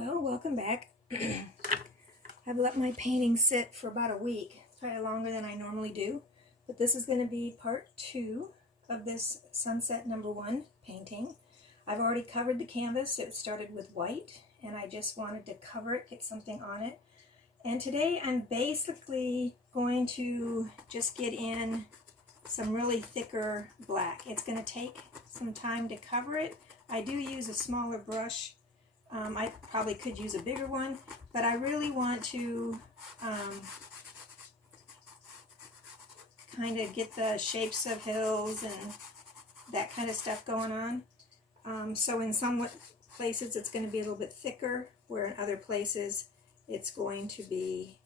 Well, welcome back. I've let my painting sit for about a week. It's probably longer than I normally do, but this is going to be part 2 of this Sunset #1 painting. I've already covered the canvas. It started with white, and I just wanted to cover it, get something on it. And today I'm basically going to just get in some really thicker black. It's going to take some time to cover it. I do use a smaller brush. I probably could use a bigger one, but I really want to kind of get the shapes of hills and that kind of stuff going on. So in some places it's going to be a little bit thicker, where in other places it's going to be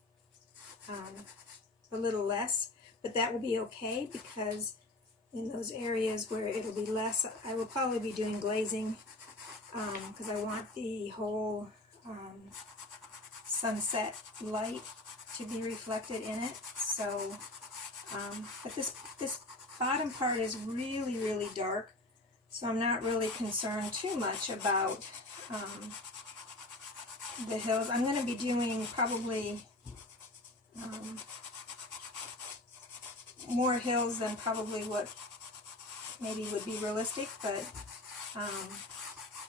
a little less, but that will be okay, because in those areas where it'll be less, I will probably be doing glazing, because I want the whole sunset light to be reflected in it. So, but this bottom part is really, really dark, so I'm not really concerned too much about the hills. I'm going to be doing probably more hills than probably what maybe would be realistic, but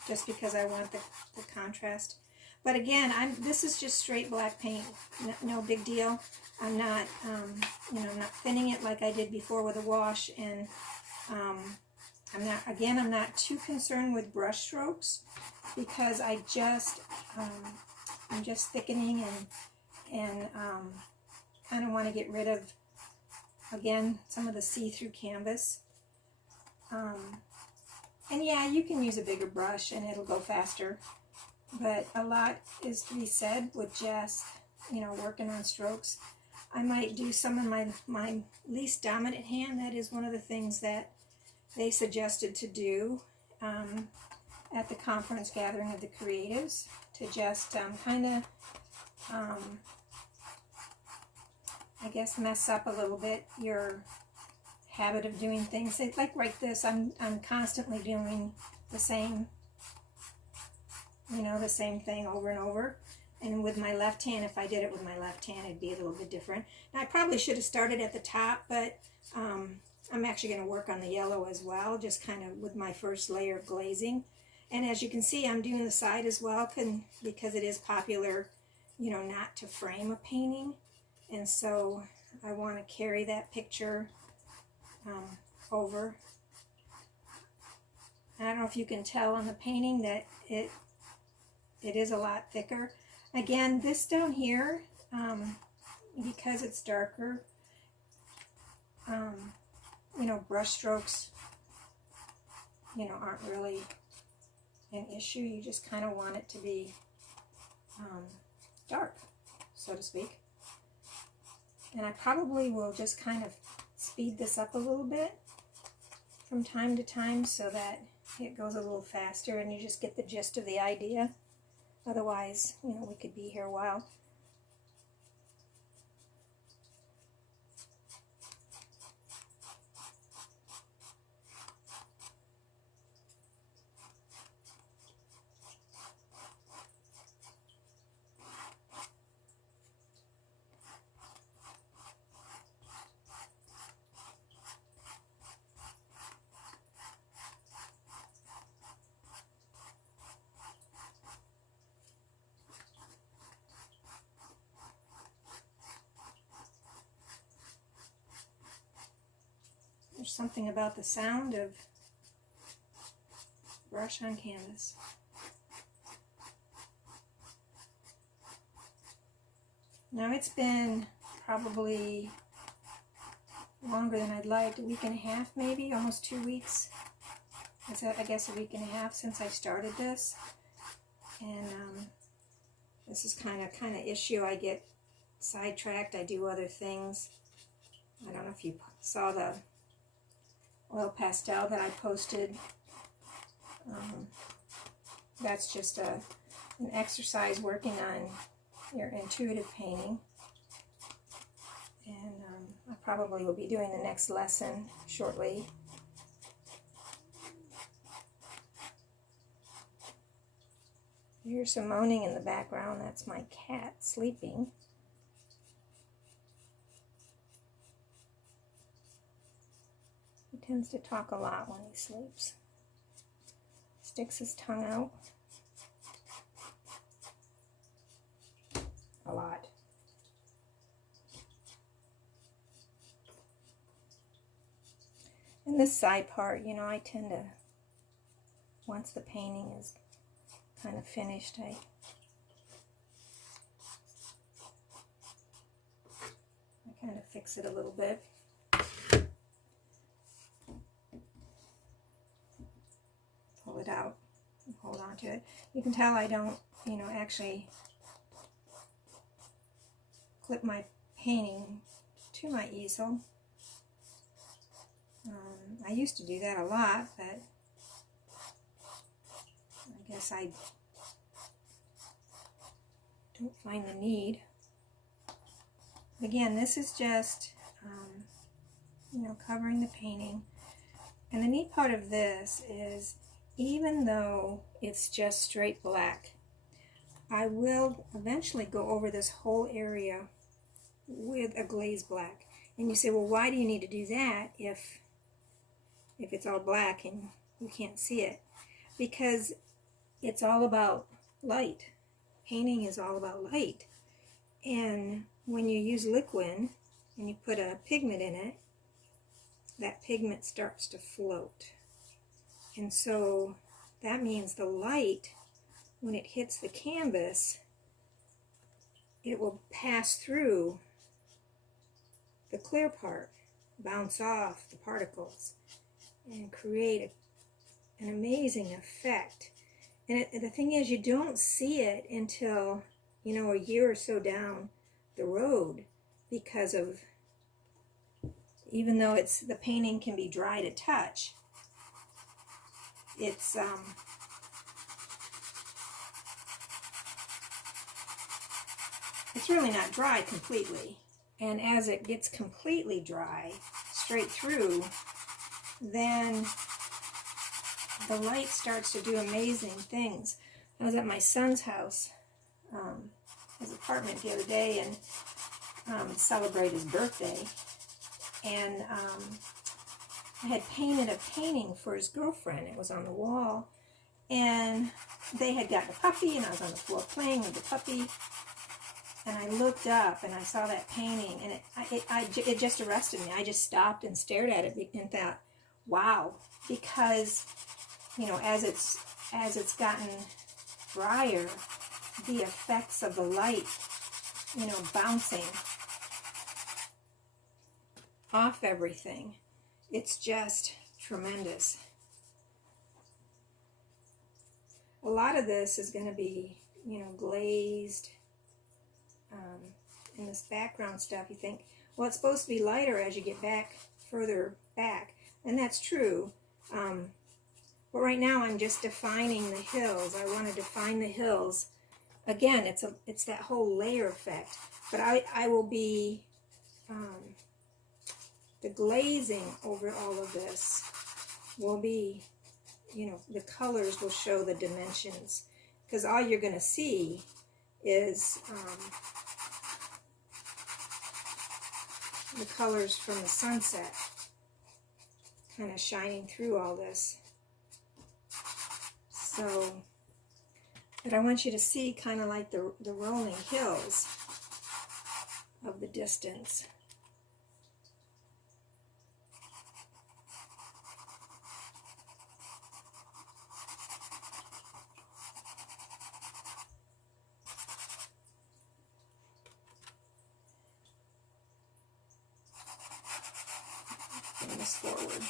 just because I want the contrast. But again, this is just straight black paint, no big deal. I'm not, I'm not thinning it like I did before with a wash, and I'm not too concerned with brush strokes, because I'm just thickening and kind of want to get rid of, again, some of the see-through canvas. And yeah, you can use a bigger brush and it'll go faster, but a lot is to be said with just, working on strokes. I might do some in my least dominant hand. That is one of the things that they suggested to do at the conference gathering of the creatives, to just kind of, I guess, mess up a little bit your habit of doing things. Like this, I'm constantly doing the same, the same thing over and over. And with my left hand, if I did it with my left hand, it'd be a little bit different. Now, I probably should have started at the top, but I'm actually going to work on the yellow as well, just kind of with my first layer of glazing. And as you can see, I'm doing the side as well, because it is popular, not to frame a painting. And so I want to carry that picture over. I don't know if you can tell on the painting that it is a lot thicker. Again, this down here, because it's darker, brush strokes, aren't really an issue. You just kind of want it to be dark, so to speak. And I probably will just kind of speed this up a little bit from time to time, so that it goes a little faster and you just get the gist of the idea. Otherwise, we could be here a while. There's something about the sound of brush on canvas. Now, it's been probably longer than I'd like, a week and a half maybe, almost 2 weeks. I guess a week and a half since I started this. And this is kind of issue. I get sidetracked. I do other things. I don't know if you saw the oil pastel that I posted. That's just an exercise working on your intuitive painting. And I probably will be doing the next lesson shortly. Here's some moaning in the background. That's my cat sleeping. He tends to talk a lot when he sleeps. Sticks his tongue out. A lot. And this side part, you know, I tend to, once the painting is kind of finished, I kind of fix it a little bit. Pull it out and hold on to it. You can tell I don't, you know, actually clip my painting to my easel. I used to do that a lot, but I guess I don't find the need. Again, this is just, you know, covering the painting. And the neat part of this is, even though it's just straight black, I will eventually go over this whole area with a glazed black. And you say, well, why do you need to do that if it's all black and you can't see it? Because it's all about light. Painting is all about light. And when you use liquid and you put a pigment in it, that pigment starts to float. And so that means the light, when it hits the canvas, it will pass through the clear part, bounce off the particles, and create an amazing effect. And the thing is, you don't see it until, you know, a year or so down the road, because of, even though the painting can be dry to touch, it's really not dry completely. And as it gets completely dry, straight through, then the light starts to do amazing things. I was at my son's house, his apartment, the other day, and celebrate his birthday. And I had painted a painting for his girlfriend. It was on the wall. And they had gotten a puppy, and I was on the floor playing with the puppy. And I looked up and I saw that painting, and it just arrested me. I just stopped and stared at it and thought, wow. Because, you know, as it's gotten drier, the effects of the light, you know, bouncing off everything, it's just tremendous. A lot of this is going to be, you know, glazed. And this background stuff, you think, well, it's supposed to be lighter as you get further back, and that's true. But right now I'm just defining the hills. I want to define the hills. Again, it's that whole layer effect. But I will be the glazing over all of this will be, you know, the colors will show the dimensions, because all you're going to see is the colors from the sunset kind of shining through all this. So, but I want you to see kind of like the rolling hills of the distance. Bring this forward.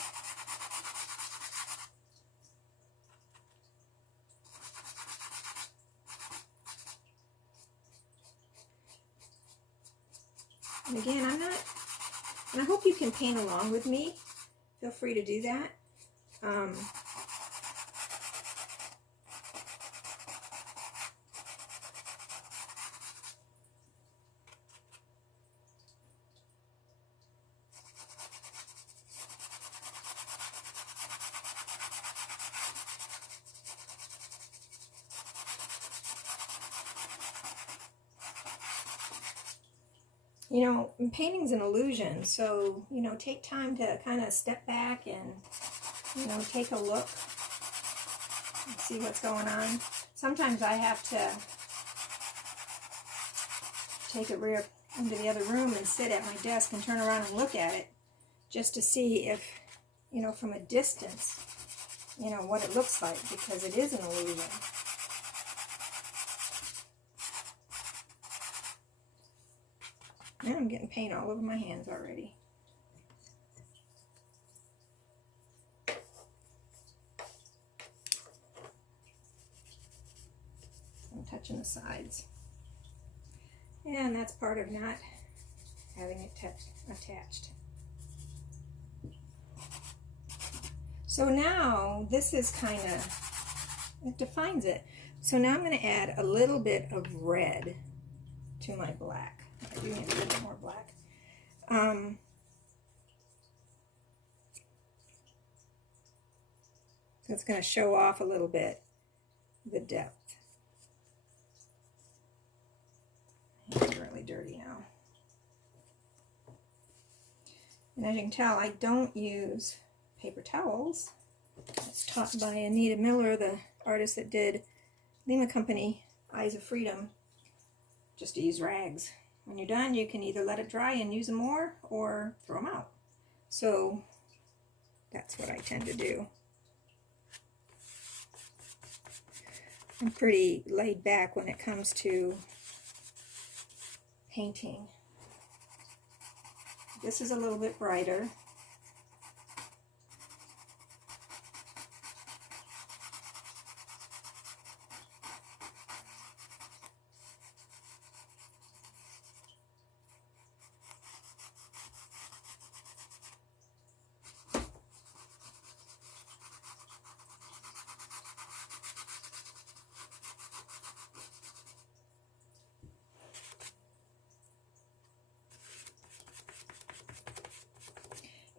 And again, and I hope you can paint along with me. Feel free to do that. you know, painting's an illusion, so, you know, take time to kind of step back and, you know, take a look and see what's going on. Sometimes I have to take a rear into the other room and sit at my desk and turn around and look at it just to see if, you know, from a distance, you know, what it looks like, because it is an illusion. Now I'm getting paint all over my hands already. I'm touching the sides. And that's part of not having it attached. So now this is kind of, it defines it. So now I'm going to add a little bit of red to my black. I do need a little bit more black. So it's going to show off a little bit the depth. It's really dirty now. And as you can tell, I don't use paper towels. I was taught by Anita Miller, the artist that did Lima Company, Eyes of Freedom, just to use rags. When you're done, you can either let it dry and use them more or throw them out. So that's what I tend to do. I'm pretty laid back when it comes to painting. This is a little bit brighter.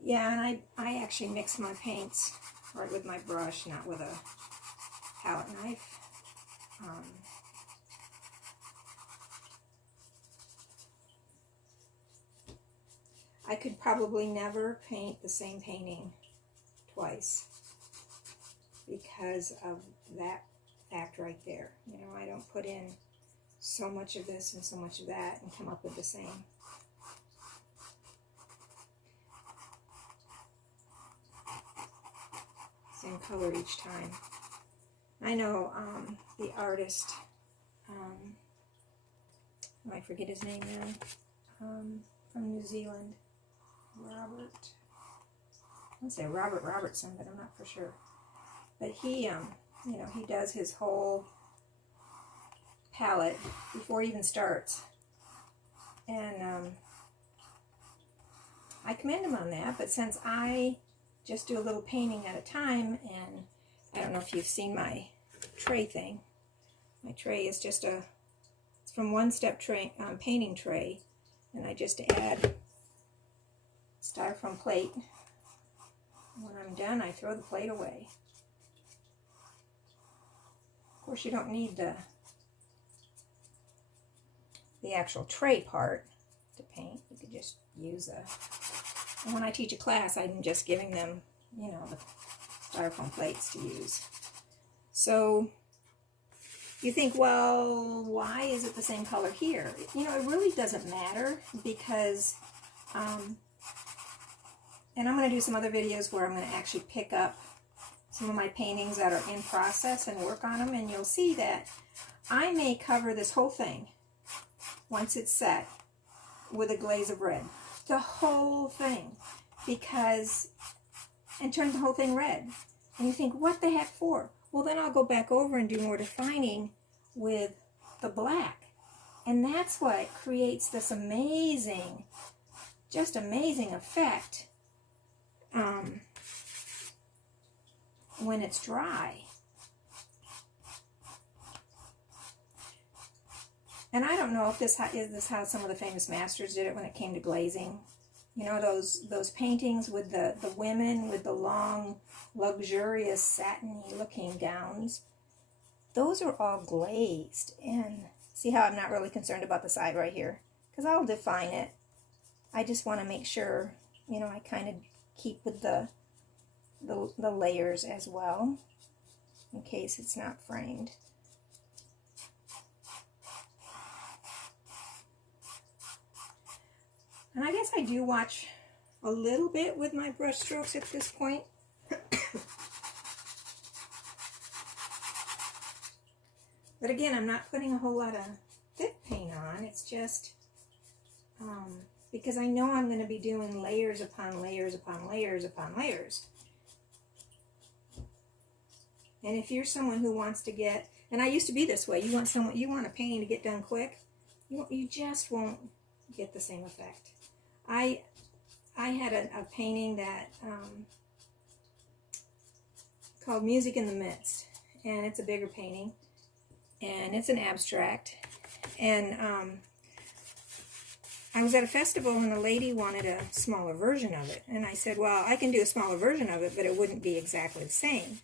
Yeah, and I actually mix my paints right with my brush, not with a palette knife. I could probably never paint the same painting twice because of that fact right there. You know, I don't put in so much of this and so much of that and come up with the same. Same color each time. I know the artist, I forget his name now, from New Zealand, Robert, I want to say Robert Robertson, but I'm not for sure. But he, you know, he does his whole palette before he even starts. And I commend him on that, but since I just do a little painting at a time, and I don't know if you've seen my tray thing. My tray is just it's from One Step tray, painting tray, and I just add styrofoam plate. When I'm done, I throw the plate away. Of course, you don't need the actual tray part to paint. You could just use and when I teach a class, I'm just giving them, you know, the styrofoam plates to use. So you think, well, why is it the same color here? You know, it really doesn't matter because, and I'm going to do some other videos where I'm going to actually pick up some of my paintings that are in process and work on them, and you'll see that I may cover this whole thing once it's set with a glaze of red. The whole thing, and turn the whole thing red. And you think, what the heck for? Well, then I'll go back over and do more defining with the black. And that's what creates this amazing, just amazing effect when it's dry. And I don't know if is this how some of the famous masters did it when it came to glazing. You know, those paintings with the women with the long, luxurious, satiny looking gowns. Those are all glazed. And see how I'm not really concerned about the side right here? Because I'll define it I just want to make sure, you know, I kind of keep with the layers as well, in case it's not framed. And I guess I do watch a little bit with my brush strokes at this point. But again, I'm not putting a whole lot of thick paint on. It's just because I know I'm going to be doing layers upon layers upon layers upon layers. And if you're someone who wants to get, and I used to be this way, you want a painting to get done quick, you just won't get the same effect. I had a painting that called Music in the Midst, and it's a bigger painting, and it's an abstract, and I was at a festival and the lady wanted a smaller version of it, and I said, well, I can do a smaller version of it, but it wouldn't be exactly the same.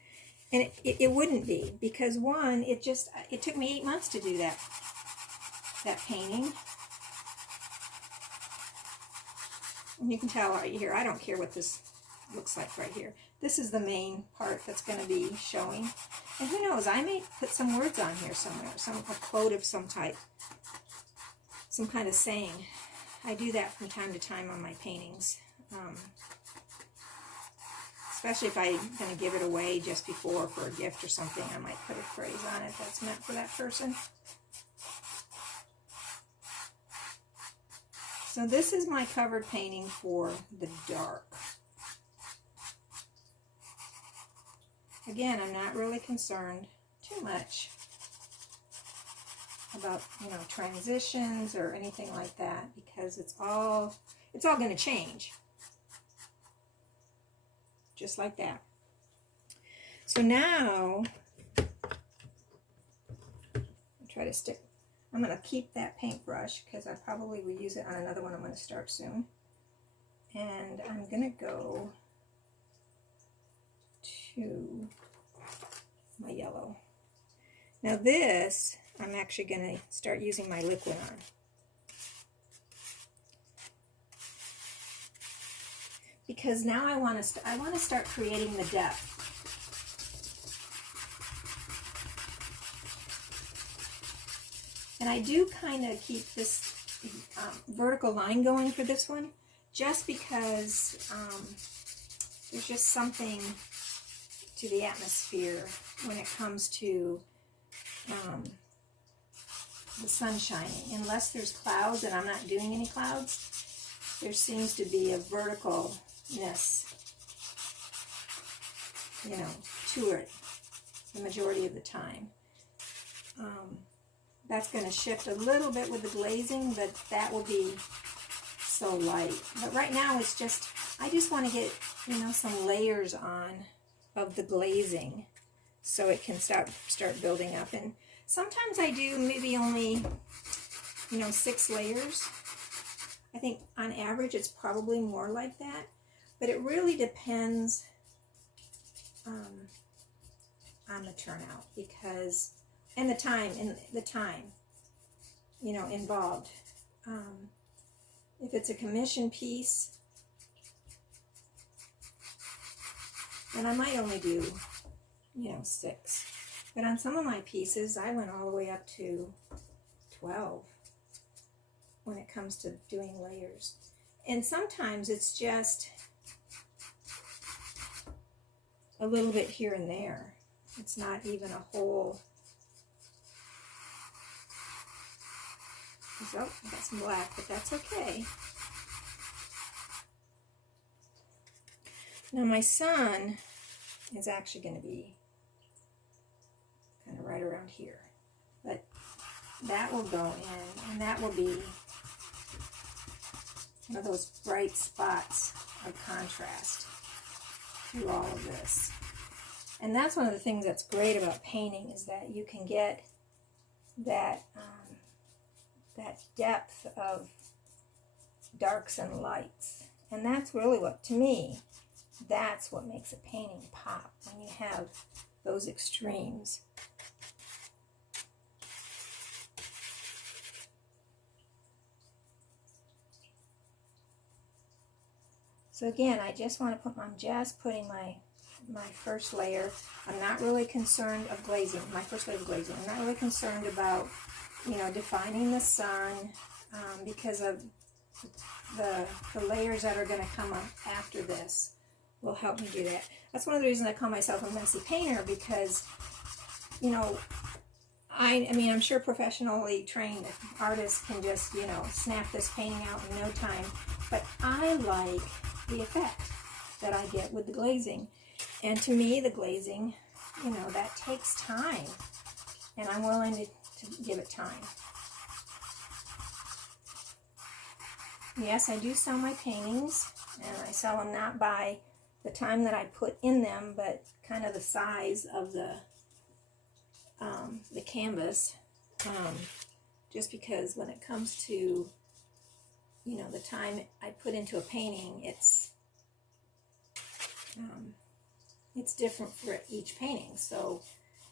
And it wouldn't be, because one, it took me 8 months to do that painting. And you can tell right here, I don't care what this looks like right here. This is the main part that's going to be showing. And who knows, I may put some words on here somewhere, a quote of some type, some kind of saying. I do that from time to time on my paintings. Especially if I'm going to give it away just before for a gift or something, I might put a phrase on it that's meant for that person. So this is my covered painting for the dark. Again, I'm not really concerned too much about, you know, transitions or anything like that, because it's all going to change. Just like that. So now, I'm going to keep that paintbrush because I probably will use it on another one I'm going to start soon. And I'm going to go to my yellow. Now this, I'm actually going to start using my liquid on. Because now I want to start creating the depth. And I do kind of keep this vertical line going for this one, just because there's just something to the atmosphere when it comes to the sun shining. Unless there's clouds, and I'm not doing any clouds, there seems to be a verticalness, you know, to it the majority of the time. That's going to shift a little bit with the glazing, but that will be so light. But right now it's just, I just want to get, you know, some layers on of the glazing so it can start building up. And sometimes I do maybe only, you know, 6 layers. I think on average it's probably more like that, but it really depends on the turnout, because and the time, you know, involved. If it's a commission piece, then I might only do, you know, 6. But on some of my pieces, I went all the way up to 12 when it comes to doing layers. And sometimes it's just a little bit here and there. It's not even a whole. Oh, I got some black, but that's okay. Now my sun is actually going to be kind of right around here. But that will go in, and that will be one of those bright spots of contrast through all of this. And that's one of the things that's great about painting, is that you can get that that depth of darks and lights. And that's really what, to me, that's what makes a painting pop, when you have those extremes. So again, I just want to I'm just putting my first layer. I'm not really concerned of glazing, my first layer of glazing. I'm not really concerned about, you know, defining the sun because of the layers that are going to come up after this will help me do that. That's one of the reasons I call myself a messy painter, because, you know, I mean, I'm sure professionally trained artists can just, you know, snap this painting out in no time, but I like the effect that I get with the glazing. And to me, the glazing, you know, that takes time, and I'm willing to give it time. Yes, I do sell my paintings, and I sell them not by the time that I put in them, but kind of the size of the canvas, just because when it comes to, you know, the time I put into a painting, it's different for each painting. So,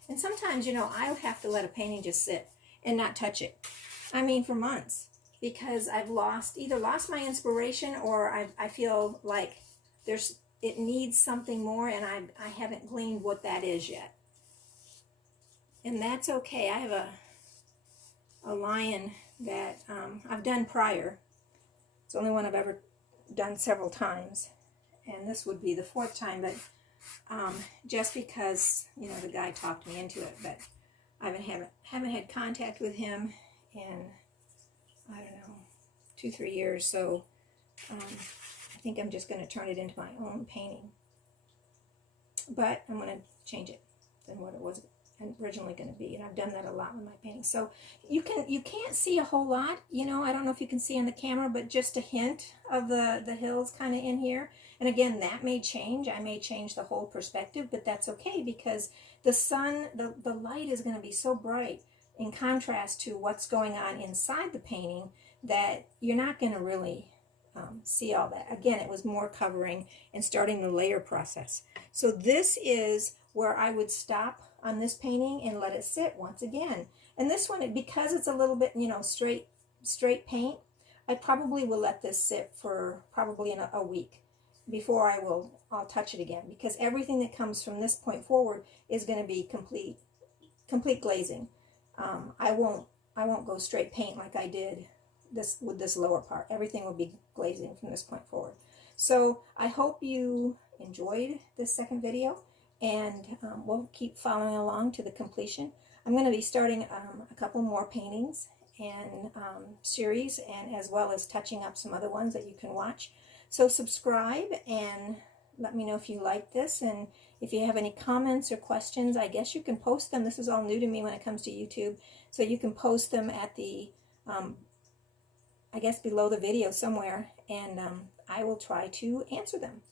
and sometimes, you know, I'll have to let a painting just sit and not touch it. I mean, for months, because I've either lost my inspiration, or I feel like it needs something more, and I haven't gleaned what that is yet. And that's okay. I have a lion that I've done prior. It's the only one I've ever done several times, and this would be the 4th time, but just because, you know, the guy talked me into it. But I haven't had contact with him in, I don't know, 2-3 years, so I think I'm just going to turn it into my own painting. But I'm going to change it than what it was originally going to be, and I've done that a lot with my paintings. So you can't see a whole lot, you know. I don't know if you can see on the camera, but just a hint of the hills kind of in here. And again, that may change. I may change the whole perspective, but that's okay, because the sun, the light is going to be so bright in contrast to what's going on inside the painting that you're not going to really see all that. Again, it was more covering and starting the layer process. So this is where I would stop on this painting and let it sit once again. And this one, because it's a little bit, you know, straight paint, I probably will let this sit for probably a week before I'll touch it again, because everything that comes from this point forward is going to be complete glazing. I won't go straight paint like I did with this lower part. Everything will be glazing from this point forward. So I hope you enjoyed this second video, and we'll keep following along to the completion. I'm going to be starting a couple more paintings and series, and as well as touching up some other ones that you can watch. So subscribe and let me know if you like this, and if you have any comments or questions, I guess you can post them. This is all new to me when it comes to YouTube, so you can post them at the I guess below the video somewhere, and I will try to answer them.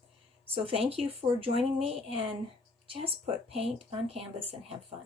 So thank you for joining me, and just put paint on canvas and have fun.